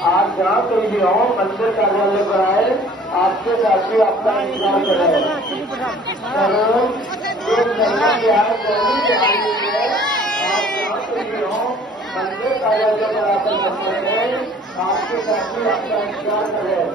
आप जहाँ कहीं भी हो मंदिर कार्यालय पर आए, आपके साथी आपका इंतजार कर रहे हैं। आप जहाँ कहीं भी हो मंदिर कार्यालय पर आकर सकते हैं, आपके साथी आपका इंतजार कर रहे हैं।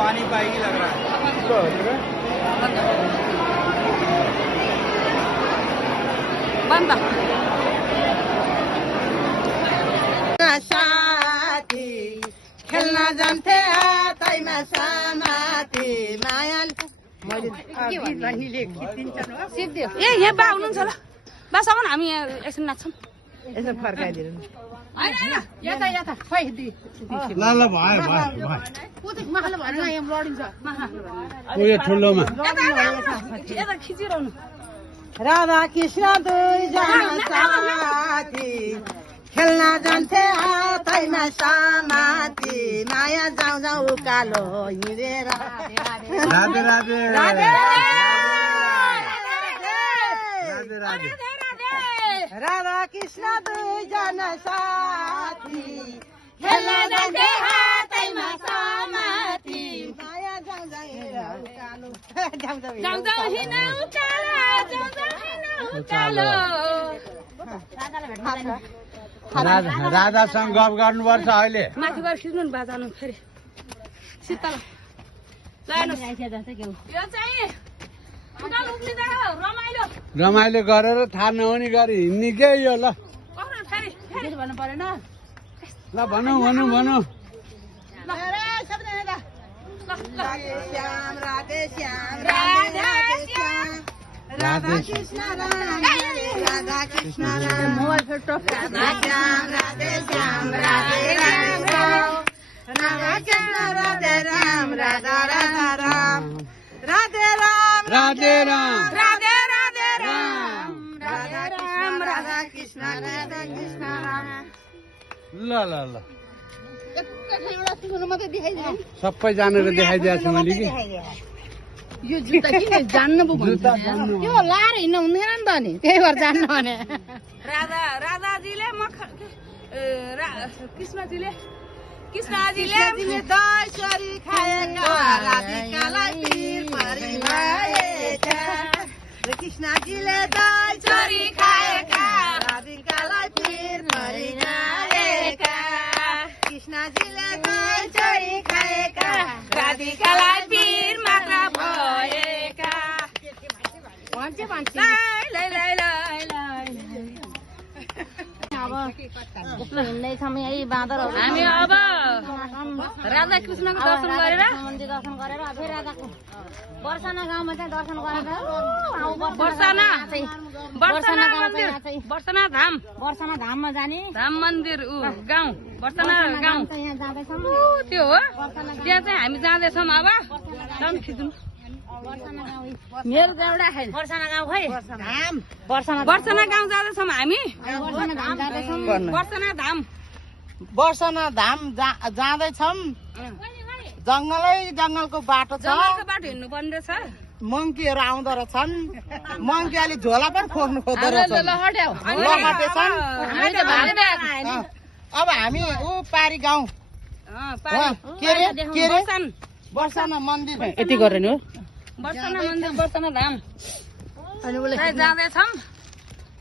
आनी पाएगी लग रहा है। बंदा साथी खेल्न जान्थे आतैमा सामाथि माया सिद्धि ए यहाँ बा हुनुहुन्छ ल बस अब हामी एकछिन नाच्छौँ यसो फर्काइदिनु राधा कृष्ण दुईजना साथी खेल्न जान्थे हातैमा समाती माया जाउँ जाउँ उकालो हिँडेर राधे राधे राधा कृष्ण दुईजना साथी खेल्न जान्थे हातैमा समाती माया जाउँ जाउँ उकालो जाउँ जाउँ हिँड उकालो जाउँ जाउँ हिँड उकालो राधासँग गफ गर्नुपर्छ अहिले माथिबाट खिच्नु नि बाजानु फेरि शीतल रमाइलो गरेर थाहा नहुने गरी हिँड्ने के यो ल भन्नु परेन ल भनौँ भनौँ भनौँ राधे श्याम राधे श्याम राधा कृष्ण राधा कृष्ण मोबाइल फोटो राधा श्याम राधे श्याम राधे राम राधा कृष्ण राधे राम राधा राधा राम राधे राम राधे राम राधे राधे राम राधा राम राधा कृष्ण राम ल ल ल सबैजनाले देखाइदिएको छु मैले कि यो जुत्ता किन जान्न पो भन्छ यो लाएर हिँड्नु हुँदैन नि त नि त्यही भएर जान्न भने राधाजीले कृष्णजीले दही खाएका राधिकालाई पिर परिमाएका कृष्णजीले दही खाएका राधिकालाई पिर परिमाएका कृष्णजीले दही खाएका राधिकालाई पिर मात्र भएका भन्छ अब हिँड्दैछौँ यही बाँदरहरू हामी अब राधा कृष्णको दर्शन गरेर मन्दिर दर्शन गरेर फेरि राधाको बर्साना गाउँमा चाहिँ दर्शन गरेर बर्साना धाममा जाने धाम मन्दिर गाउँ बर्साना गाउँ यहाँ जाँदैछौँ त्यो हो त्यहाँ चाहिँ हामी जाँदैछौँ अब खिच्नु मेरो गाउँडा खै बर्साना गाउँ खै बर्साना गाउँ जाँदैछौँ हामी बर्साना धाम जाँदैछौँ जङ्गलको बाटो छ जङ्गलको बाटो हिँड्नु पर्ने रहेछ मङ्कीहरू आउँदो रहेछन् मङ्की अलि झोला पनि खोज्नु खोज्दो रहेछ अब हामी ऊ पारी गाउँ के रे बर्साना मन्दिर यति गरेर नि हो बर्साना मन्दिर बर्साना धाम जाँदैछौँ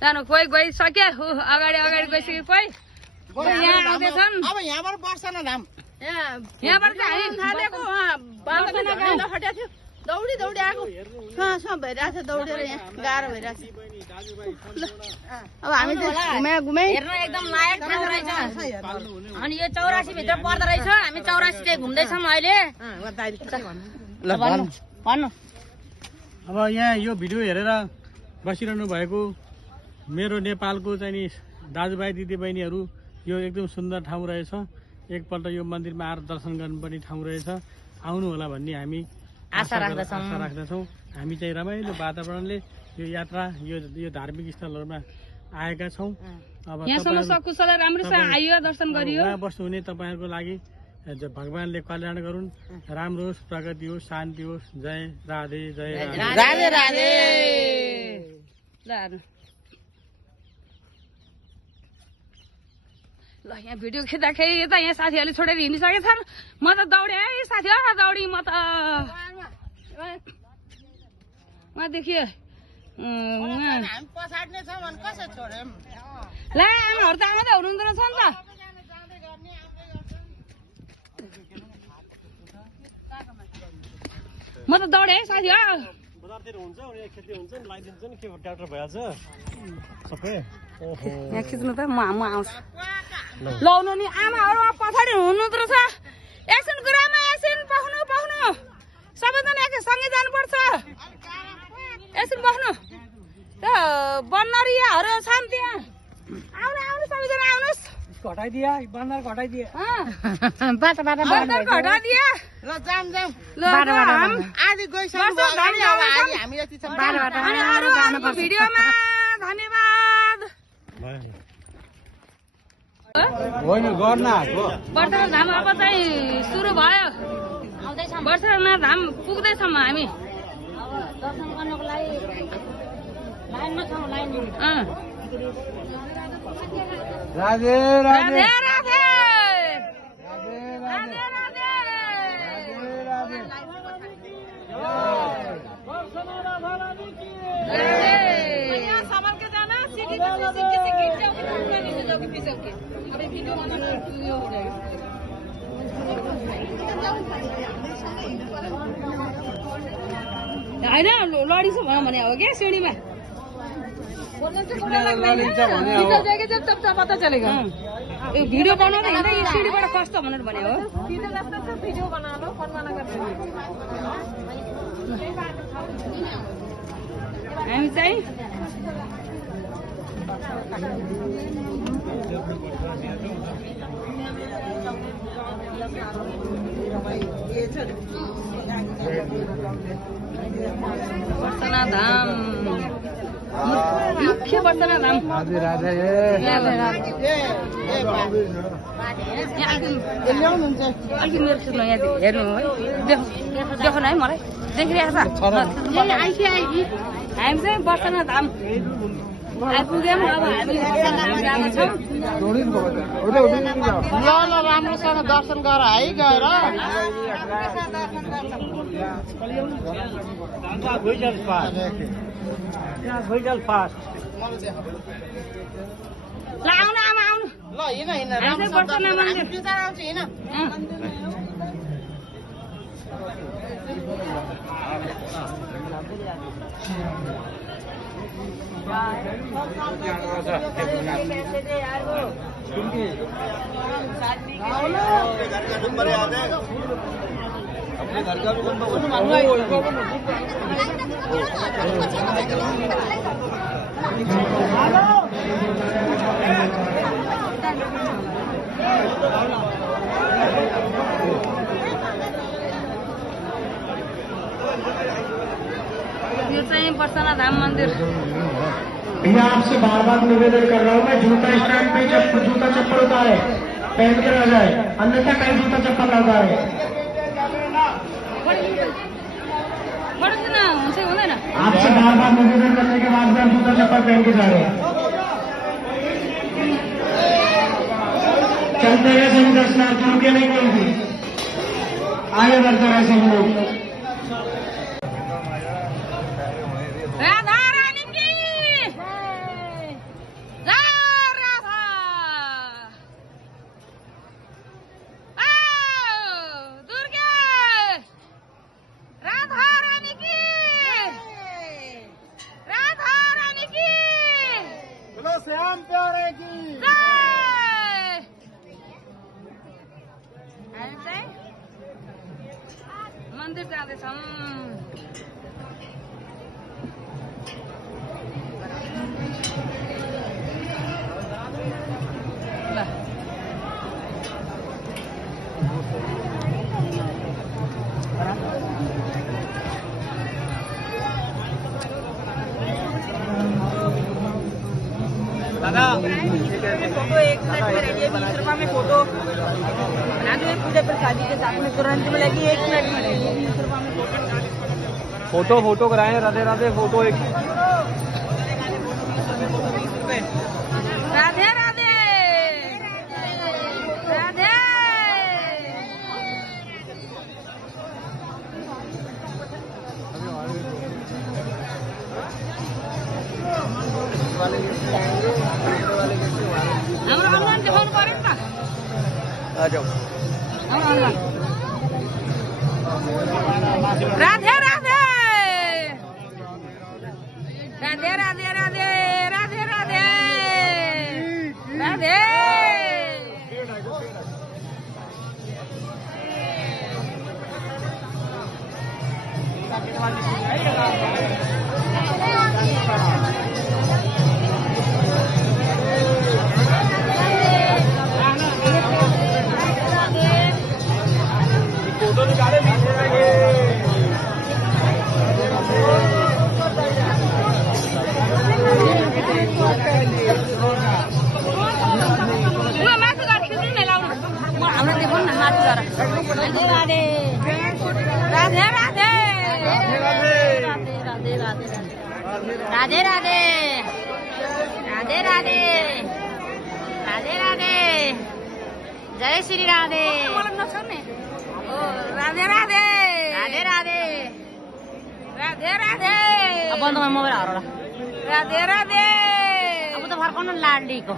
जानु कोही गइसक्यो अगाडि गइसक्यो कोही यहाँ आउँदैछन् अब यहाँबाट बर्साना धाम यहाँबाट चाहिँ हामी थालेको बर्साना गाउँ दौडी आएको भइरहेको छ दौडेर यहाँ गाह्रो भइरहेको छ अब हामी घुमाइ हेर्न एकदम लायक ठाउँ रहेछ अनि यो 84 भित्र पर्दो रहेछ हामी 84 चाहिँ घुम्दैछौँ अहिले भन्नु अब यहाँ यो भिडियो हेरेर बसिरहनु भएको मेरो नेपालको चाहिँ नि दाजुभाइ दिदीबहिनीहरू यो एकदम सुन्दर ठाउँ रहेछ एकपल्ट यो मन्दिरमा आएर दर्शन गर्नुपर्ने ठाउँ रहेछ आउनु होला भन्ने हामी आशा राख्दछौँ हामी चाहिँ रमाइलो वातावरणले यो यात्रा यो धार्मिक स्थलहरूमा आएका छौँ अब यहाँसम्म सकुशल राम्रोसँग आइयो दर्शन गरियो यहाँ बस्नुहुने तपाईँहरूको लागि भगवानले कल्याण गरून् राम्रो होस् प्रगति होस् शान्ति होस् जय राधे जय राधे राधे ल यहाँ भिडियो खिच्दाखेरि यता यहाँ साथीहरूले छोडेर हिँडिसकेछन् म त दौडेँ है साथी दौडी म त उहाँदेखि ला आमाहरू त आमा त हुनुहुँदो रहेछ नि त म त दौडेँ है साथी यहाँ खिच्नु त म आउँछु लाउनु नि आमाहरू पछाडि हुनुहुँदो रहेछ एकछिन गुरुआमा एकछिन पाउनु सबैजना सँगै जानुपर्छ एकछिन बस्नु त बनरियाहरू छन् त्यहाँ आउनु सबैजना आउनुहोस् घटाइदिए बन्दर घटाइदिए घटाइदिए ल जाम आदि गइसक्यो भिडियोमा धन्यवाद होइन गर्न आएको बर्सना धाम अब चाहिँ सुरु भयो बर्सना धाम पुग्दैछौँ हामी दर्शन गर्नको लागि लाइनमा छौँ लाइनमा राधे राधे राधे राधे यहाँ संभल के जाना सीढ़ी से गिर जाओगे फिसलके अभी वीडियो बनाना ये हो जाएगा होइन लडिन्छ भने हो क्या सिँढीमा जब पता चलेगा भिडियो बनाउँदा हिँड्दा यो सिँढीबाट कस्तो भनेर भने हो भिडियो बनालो हामी चाहिँ बर्सना धाम मुख्य बर्सना धाम राधे राधे अलिक मेरो सुन्नु यहाँ हेर्नु है देखाउनु है मलाई देखिरहेको छ हामी चाहिँ बर्सना धाम आइपुग्यौँ अब हामी गएको छौँ ल राम्रोसँग दर्शन गर है गएर ल आउनु आमा आउनु ल हिँड हामी चाहिँ बर्सना मन्दिर आउँछ हिँड अपने घर का भी यो चाहिँ बर्सना धाम मंदिर। मैं आपसे बार बार निवेदन कर रहा हूँ, मैं जूता स्टैंड पे जब जूता चप्पल होता है पहन के आ जाए, अन्यथा कहीं जूता चप्पल आता है। आपसे बार बार निवेदन करने के बाद भी आप जूता चप्पल पहन के जा रहे हैं। चलते हुए सभी दर्शनार्थियों के नहीं कोई भी आगे बढ़ते रहे सभी लोग। राधा रानी की जय राधा। दुर्गा राधा रानी की राधा रानी की बोलो श्याम प्यारे की जय। ऐसे मंदिर जाँदैछौँ। दादा फोटो 1 मिनट में रेडी है। विश्वकर्मा में फोटो बना दो पूरे प्रसादी के साथ में तुरंत में लगी 1 मिनट में रेडी है। विश्वकर्मा में फोटो कराए। राधे राधे फोटो एक राधे राधे राधे। हाम्रो हनुमान देखाउनु पर्यो नि त। आ जाओ। हाम्रो हनुमान राधे राधे राधे राधे राधे राधे राधे राधे। राधे राधे राधे राधे राधे राधे राधे राधे जय श्री राधे। राधे राधे राधे राधे राधे राधे। अब बन्द भयो मोबाइल हराउला। राधे राधे। अब त फर्काउनु लाडलीको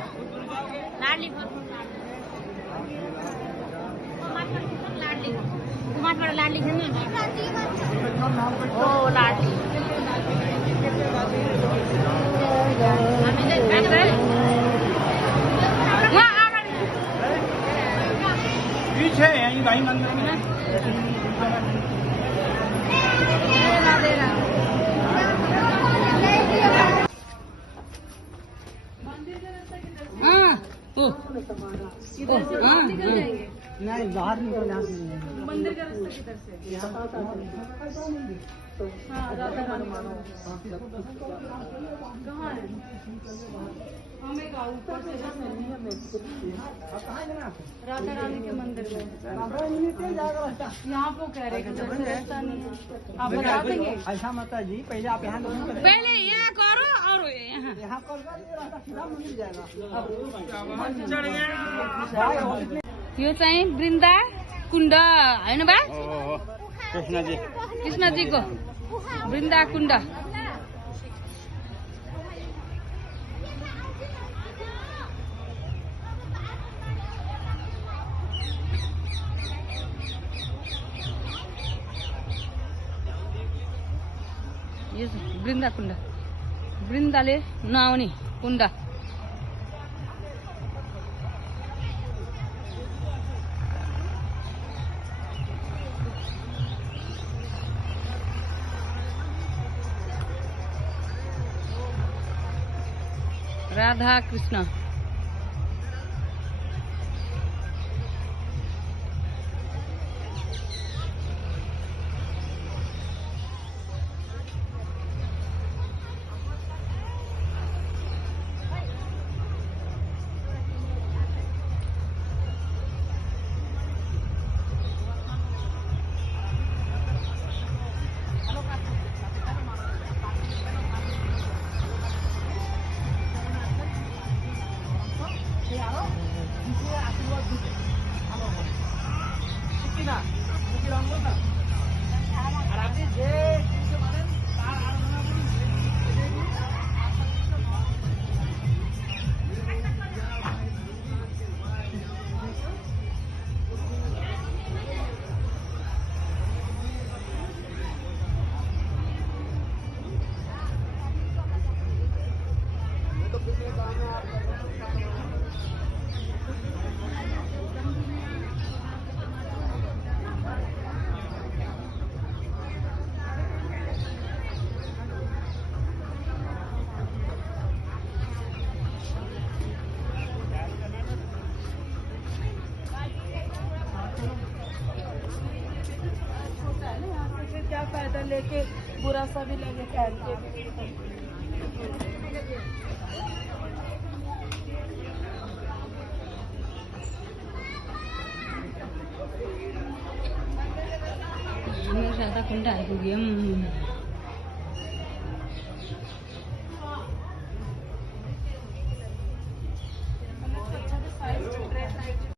लाडली माथबाट लाडली खेल्नु ओ लाडली पीछे यहीं भाई मंदिर में नहीं बाहर निकल जाते मंदिर का रास्ता किधर से कहाँ है हमें ऊपर से राधा रानी के मंदिर में यहाँ को कह रहे हैं रास्ता नहीं है आप बता देंगे। ऐसा मत जी पहले आप यहाँ पहले यहाँ करो और यहाँ मिल जाएगा। यो चाहिँ वृन्दा कुण्ड होइन बा कृष्णजी कृष्णजीको वृन्दा कुण्ड। यो वृन्दा कुण्ड वृन्दाले नआउने कुण्ड। राधा कृष्ण लेके बुरा सा भी लगे पहन के। मेरे साथ कुंडा आइपुग्यौँ।